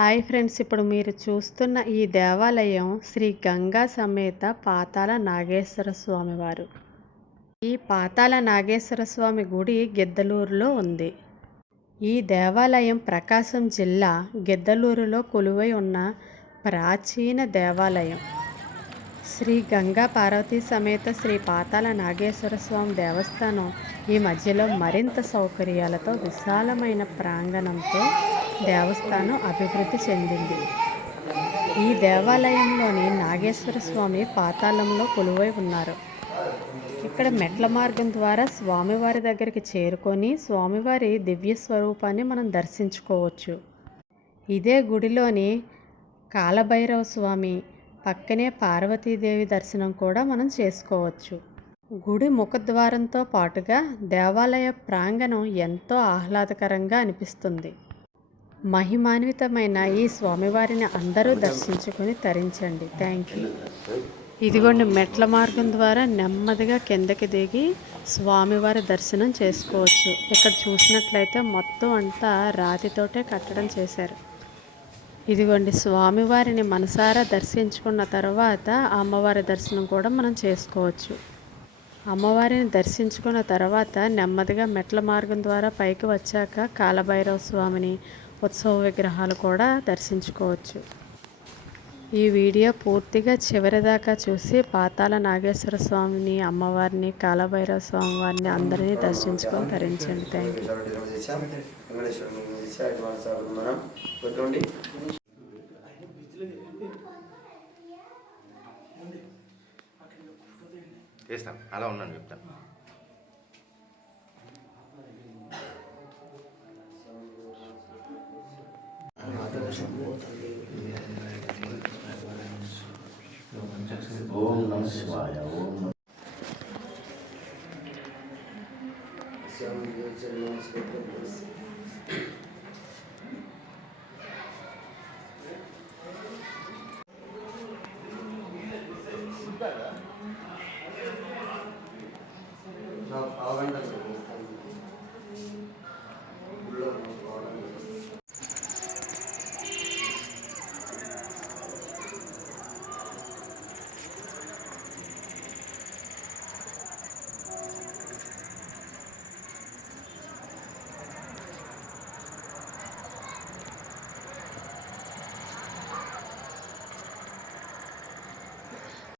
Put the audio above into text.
Hi friends, ఇప్పుడు మీరు చూస్తున్న ఈ దేవాలయం శ్రీ గంగా సమేత పాతాళ నాగేశ్వర స్వామి వారు. ఈ పాతాళ నాగేశ్వర స్వామి గుడి గిద్దలూరులో ఉంది. ఈ దేవాలయం ప్రకాశం జిల్లా గిద్దలూరులో కొలువై ఉన్న ప్రాచీన దేవాలయం. శ్రీ గంగా పార్వతీ సమేత శ్రీ పాతాళ నాగేశ్వర స్వామి దేవస్థానం ఈ మధ్యలో మరింత సౌకర్యాలతో విశాలమైన ప్రాంగణంతో దేవస్థానం అభివృద్ధి చెందింది. ఈ దేవాలయంలోని నాగేశ్వర స్వామి పాతాళంలో కొలువై ఉన్నారు. ఇక్కడ మెట్ల మార్గం ద్వారా స్వామివారి దగ్గరికి చేరుకొని స్వామివారి దివ్య స్వరూపాన్ని మనం దర్శించుకోవచ్చు. ఇదే గుడిలోని కాలభైరవ స్వామి పక్కనే పార్వతీదేవి దర్శనం కూడా మనం చేసుకోవచ్చు. గుడి ముఖద్వారంతో పాటుగా దేవాలయ ప్రాంగణం ఎంతో ఆహ్లాదకరంగా అనిపిస్తుంది. మహిమాన్వితమైన ఈ స్వామివారిని అందరూ దర్శించుకొని తరించండి. Thank you. ఇదిగోండి, మెట్ల మార్గం ద్వారా నెమ్మదిగా కిందకి దిగి స్వామివారి దర్శనం చేసుకోవచ్చు. ఇక్కడ చూసినట్లయితే మొత్తం అంతా రాతితోటే కట్టడం చేశారు. ఇదిగోండి, స్వామివారిని మనసారా దర్శించుకున్న తర్వాత అమ్మవారి దర్శనం కూడా మనం చేసుకోవచ్చు. అమ్మవారిని దర్శించుకున్న తర్వాత నెమ్మదిగా మెట్ల మార్గం ద్వారా పైకి వచ్చాక కాలభైరవ స్వామిని, ఉత్సవ విగ్రహాలు కూడా దర్శించుకోవచ్చు. ఈ వీడియో పూర్తిగా చివరిదాకా చూసి పాతాళ నాగేశ్వర స్వామిని, అమ్మవారిని, కాలభైరవ స్వామి వారిని అందరినీ దర్శించుకొని తరించండి. Thank you. చేస్తాను, అలా ఉన్నాను చెప్తాను. ఓం నమః శివాయ. ఓం